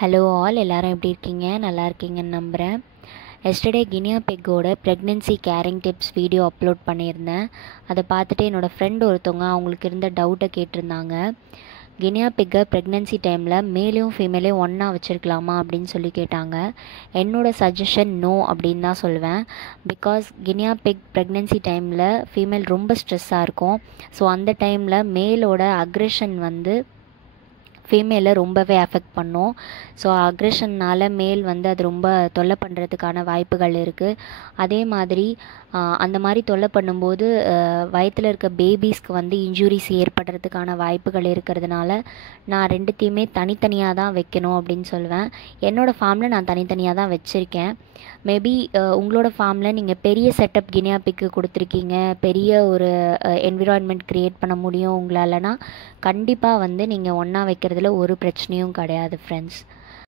Hello all, எல்லாரும் எப்படி இருக்கீங்க? நல்லா இருக்கீங்கன்னு நம்புகிறேன். எஸ்டர்டே கினியா பெக்கோட pregnancy caring tips video upload பண்ணியிருந்தேன். அதை பார்த்துட்டு என்னோடய ஃப்ரெண்ட் ஒருத்தவங்க அவங்களுக்கு இருந்த டவுட்டை கேட்டிருந்தாங்க. கினியா பெக்கை ப்ரெக்னென்சி டைமில் மேலேயும் ஃபீமேலையும் ஒன்றா வச்சுருக்கலாமா அப்படின்னு சொல்லி கேட்டாங்க. என்னோடய சஜஷன் நோ அப்படின்னு தான் சொல்லுவேன். பிகாஸ் கினியா பெக் ப்ரெக்னென்சி டைமில் ஃபீமேல் ரொம்ப ஸ்ட்ரெஸ்ஸாக இருக்கும். ஸோ அந்த டைமில் மேலோட அக்ரெஷன் ஃபீமேலை ரொம்பவே அஃபெக்ட் பண்ணும். ஸோ அக்ரெஷன்னால் மேல் அது ரொம்ப தொல்லை பண்ணுறதுக்கான வாய்ப்புகள் இருக்குது. அதே மாதிரி அந்த மாதிரி தொல்லை பண்ணும்போது வயிற்றில் இருக்க பேபிஸ்க்கு இன்ஜுரிஸ் ஏற்படுறதுக்கான வாய்ப்புகள் இருக்கிறதுனால நான் ரெண்டுத்தையுமே தனித்தனியாக தான் வைக்கணும் அப்படின்னு சொல்லுவேன். என்னோடய ஃபார்மில் நான் தனித்தனியாக தான் வச்சுருக்கேன். மேபி உங்களோட ஃபார்மில் நீங்கள் பெரிய செட்டப் கினியா பிக்கு கொடுத்துருக்கீங்க, பெரிய ஒரு என்விரான்மெண்ட் க்ரியேட் பண்ண முடியும் உங்களாலனா கண்டிப்பாக நீங்கள் ஒன்றா வைக்கிறதுல ஒரு பிரச்சனையும் கிடையாது ஃப்ரெண்ட்ஸ்.